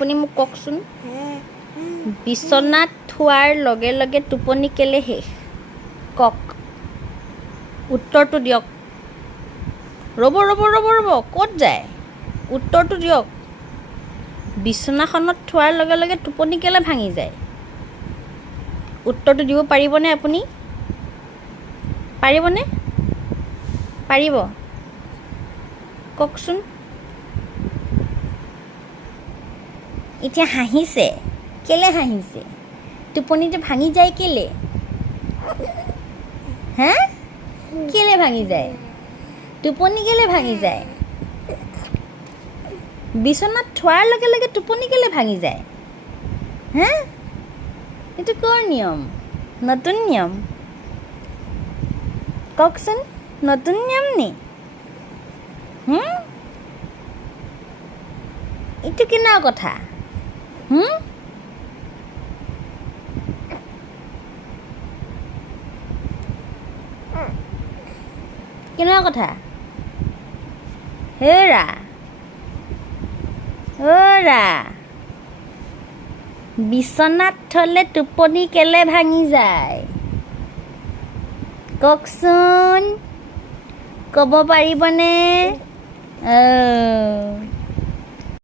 আপুনি মোক কওকচোন বিচনাত থোৱাৰ লগে লগে টোপনি কেলে শেষ কওক উত্তৰটো দিয়ক ৰ'ব ক'ত যায় উত্তৰটো দিয়ক বিচনাখনত থোৱাৰ লগে লগে টোপনি কেলে ভাঙি যায় উত্তৰটো দিব পাৰিবনে আপুনি পাৰিবনে পাৰিব কওকচোন এতিয়া হাঁহিছে কেলে হাঁহিছে টোপনিটো ভাঙি যায় কেলে হা কেলে ভাঙি যায় টোপনি কেলে ভাঙি যায় বিচনাত থোৱাৰ লগে লগে টোপনি কেলে ভাঙি যায় হা এইটো ক'ৰ নিয়ম নতুন নিয়ম কওকচোন নতুন নিয়ম নি এইটো কেনেকুৱা কথা কেনেকুৱা কথা হেৰা অ'ৰা বিচনাত থ'লে টোপনি কেলে ভাঙি যায় কওকচোন ক'ব পাৰিবনে